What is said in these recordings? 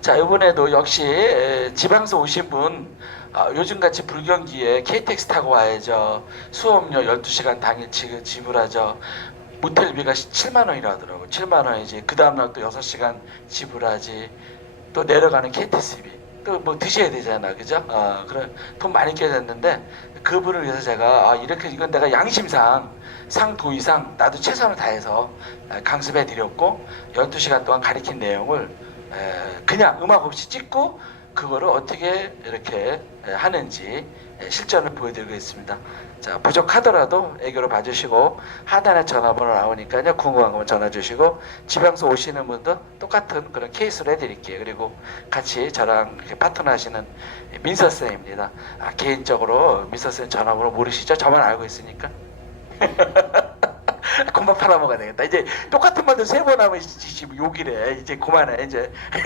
자 이번에도 역시 에, 지방서 오신 분 아, 요즘같이 불경기에 KTX 타고 와야죠. 수업료 12시간 당일 지- 지불하죠. 모텔비가 7만 원이라 하더라고. 7만 원이지. 그 다음날 또 6시간 지불하지. 또 내려가는 KTX비. 또 뭐 드셔야 되잖아. 그죠? 아, 그래. 돈 많이 깨졌는데 그분을 위해서 제가 아, 이렇게 이건 내가 양심상 상도이상 나도 최선을 다해서 아, 강습해 드렸고 12시간 동안 가르친 내용을 에, 그냥 음악 없이 찍고 그거를 어떻게 이렇게 에, 하는지 에, 실전을 보여드리겠습니다. 자 부족하더라도 애교로 봐주시고 하단에 전화번호 나오니까요 궁금한 거면 전화 주시고 지방서 오시는 분도 똑같은 그런 케이스로 해드릴게요. 그리고 같이 저랑 이렇게 파트너 하시는 민서 쌤입니다. 아, 개인적으로 민서 쌤 전화번호 모르시죠? 저만 알고 있으니까. 금방 팔아먹어야 되겠다. 이제 똑같은 말도 세 번 하면 욕이래. 이제 그만해 이제.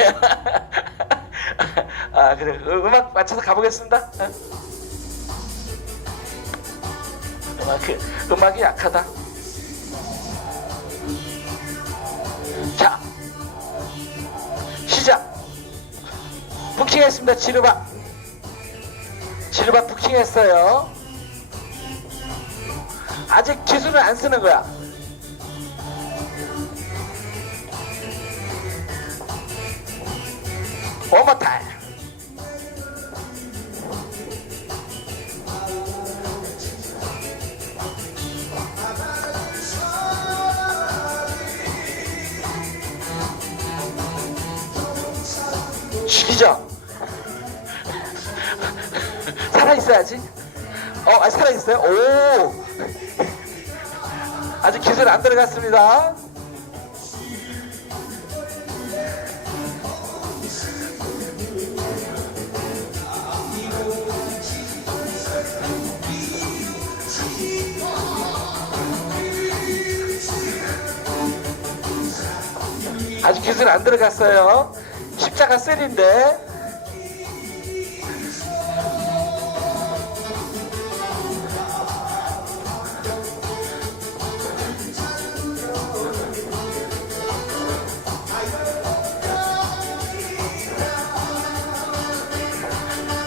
아 그래 음- 음악 맞춰서 가보겠습니다. 어? 음악 음악이 약하다. 자 시작. 부킹했습니다. 지르바. 지르바 부킹했어요. 아직 기술을 안 쓰는 거야. One more. 시작. 살아 있어야지. 어, 아, 살아 있어요. 오. 아직 기술 안 들어갔습니다. 아직 기술 안 들어갔어요. 십자가 셀인데.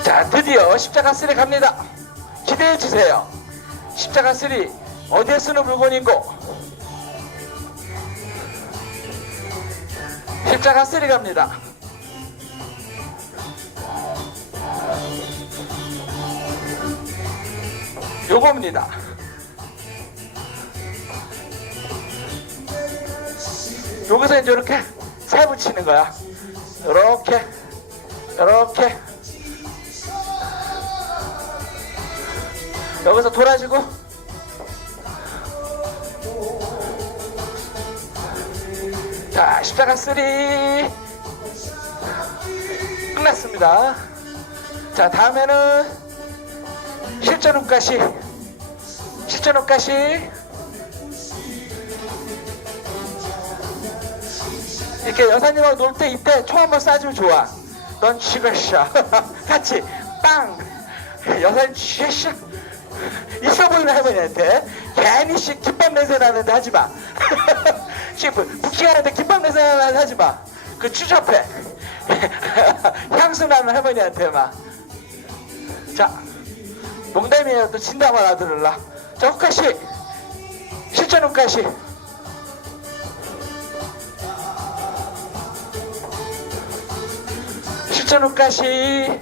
자, 드디어 십자가 쓰리 갑니다. 기대해 주세요. 십자가 쓰리 어디에 쓰는 물건인고? 십자가 쓰리 갑니다. 요겁니다. 여기서 이제 이렇게 세 붙이는 거야. 이렇게, 이렇게. 여기서 돌아주고 자 십자가 쓰리. 끝났습니다. 자 다음에는 실전음가시. 실전음가시. 이렇게 여사님하고 놀 때 이때 총 한번 쏴주면 좋아. 넌 죽었어. 같이 빵. 여사님 죽었어 있어 보이는 할머니한테 괜히 씨 김밥 냄새 나는데 하지 마. 지금 부킹하는데 김밥 나는데 하지 마. 그 추접해. 향수 나는 할머니한테 막. 자, 농담이에요. 또 진담 하나 들을라. 자, 후카시. 실전 후카시. 실전 후카시.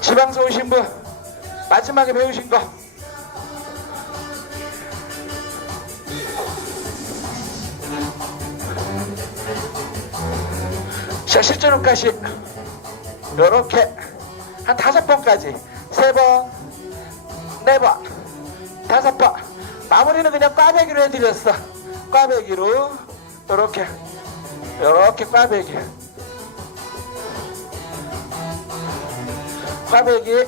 지방서 오신 분. 마지막에 배우신 거. 자, 실전음까지 요렇게 한 다섯 번까지 세 번, 네 번, 다섯 번. 마무리는 그냥 꽈배기로 해드렸어. 꽈배기로 요렇게 요렇게 꽈배기. 꽈배기.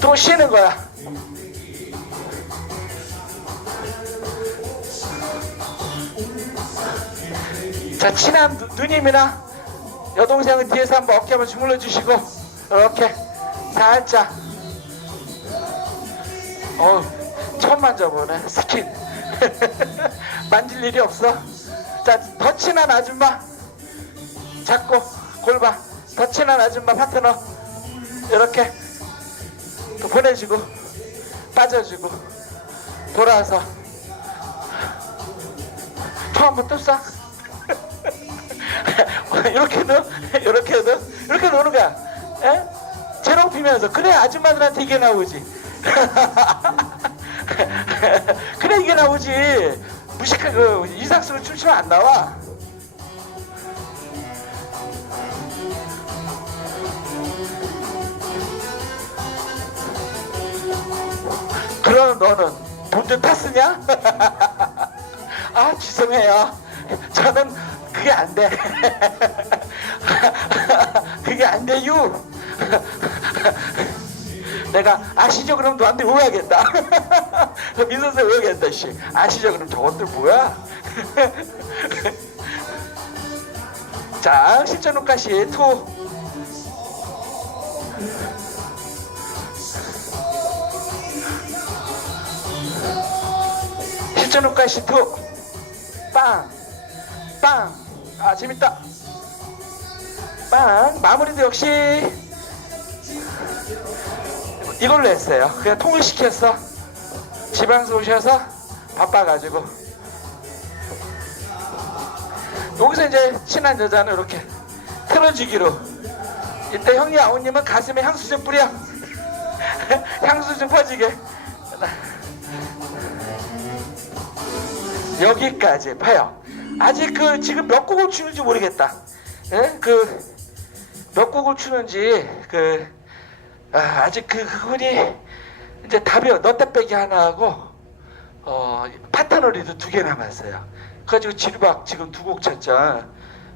또 쉬는 거야. 자, 친한 누, 누님이나 여동생은 뒤에서 한번 어깨 한번 주물러 주시고, 이렇게 살짝. 어, 저손 만져보네 스킨. 만질 일이 없어. 자더 친한 아줌마. 잡고 골반 더 친한 아줌마 파트너. 이렇게 또 보내주고 빠져주고 돌아와서. 또 쏴. 이렇게도 이렇게도 이렇게 노는 거야. 에? 제롱 피면서 그래 아줌마들한테 이게 나오지. 그래 이게 나오지. 무식한 그 이삭스로 춤추면 안 나와. 그럼 너는 본드 탔으냐? 아 죄송해요. 저는 그게 안 돼. 그게 안 돼요. 내가 아시죠? 그럼 너한테 오야겠다. 민선생 오야겠다. 씨. 아시죠? 그럼 저것들 뭐야? 자, 실전 효과시 투. 실전 효과시 투. 빵. 빵. 아, 재밌다. 빵. 마무리도 역시 이걸로 했어요. 그냥 통을 시켰어. 지방서 오셔서 바빠가지고. 여기서 이제 친한 여자는 이렇게 틀어주기로. 이때 형님 아우님은 가슴에 향수 좀 뿌려. 향수 좀 퍼지게. 여기까지 파요. 아직 그 지금 몇 곡을 추는지 모르겠다. 예? 그몇 곡을 추는지 그 아, 아직 그 그분이 이제 답이 너때 빼기 하나 하고 어 파타놀이도 두 개 남았어요. 그래가지고 지루박 지금 두 곡 쳤죠.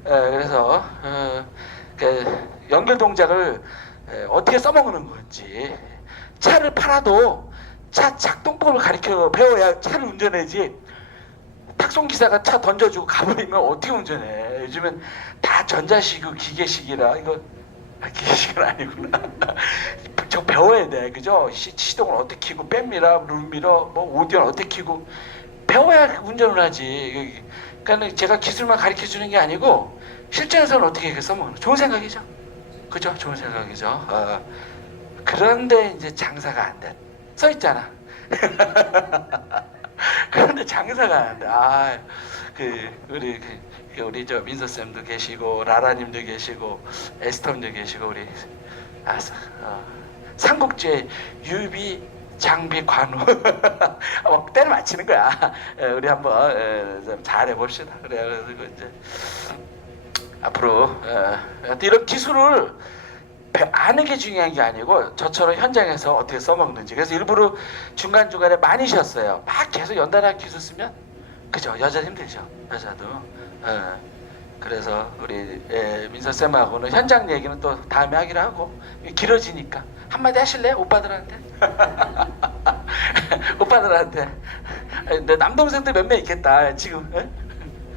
에, 그래서 어, 그 연결 동작을 에, 어떻게 써먹는 건지 차를 팔아도 차 작동법을 가르쳐 배워야 차를 운전해지. 탁송 기사가 차 던져주고 가버리면 어떻게 운전해? 요즘은 다 전자식이고 기계식이라 이거 아, 기계식은 아니구나. 저 배워야 돼, 그죠? 시, 시동을 어떻게 키고 뺍미라, 룸미러, 뭐 오디오는 어떻게 키고 배워야 운전을 하지. 그러니까 제가 기술만 가르쳐 주는 게 아니고 실전에서는 어떻게 이렇게 써먹는 좋은 생각이죠. 그죠? 좋은 생각이죠. 어, 그런데 이제 장사가 안 돼. 써 있잖아. 그런데 장사가 안 돼. 아, 그 우리 그 우리 저 민서 쌤도 계시고 라라님도 계시고 에스텀도 계시고 우리 아, 사- 어, 삼국지의 유비 장비 관우 어, 때를 맞히는 거야. 에, 우리 한번 에, 좀 잘해 봅시다. 그래 그래서 그 이제 앞으로 에, 이런 기술을 배- 아는 게 중요한 게 아니고 저처럼 현장에서 어떻게 써먹는지. 그래서 일부러 중간중간에 많이 쉬었어요. 막 계속 연달아 기술 쓰면 그죠? 여자 힘들죠. 여자도. 어, 그래서 우리 예, 민서쌤하고는 현장 얘기는 또 다음에 하기로 하고 길어지니까. 한마디 하실래요 오빠들한테? 오빠들한테. 내 남동생들 몇 명 있겠다 지금. 예?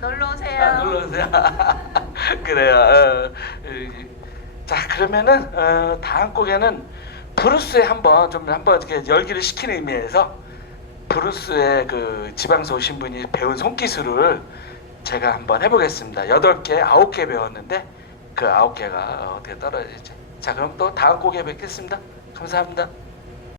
놀러 오세요. 아, 놀러 오세요. 그래요. 어, 이, 자 그러면은 어, 다음 곡에는 브루스에 한번 좀 한번 이렇게 열기를 식히는 의미에서 브루스의 그 지방서 오신 분이 배운 손기술을 제가 한번 해보겠습니다. 여덟 개, 아홉 개 배웠는데 그 아홉 개가 어떻게 떨어질지. 자 그럼 또 다음 곡에 뵙겠습니다. 감사합니다.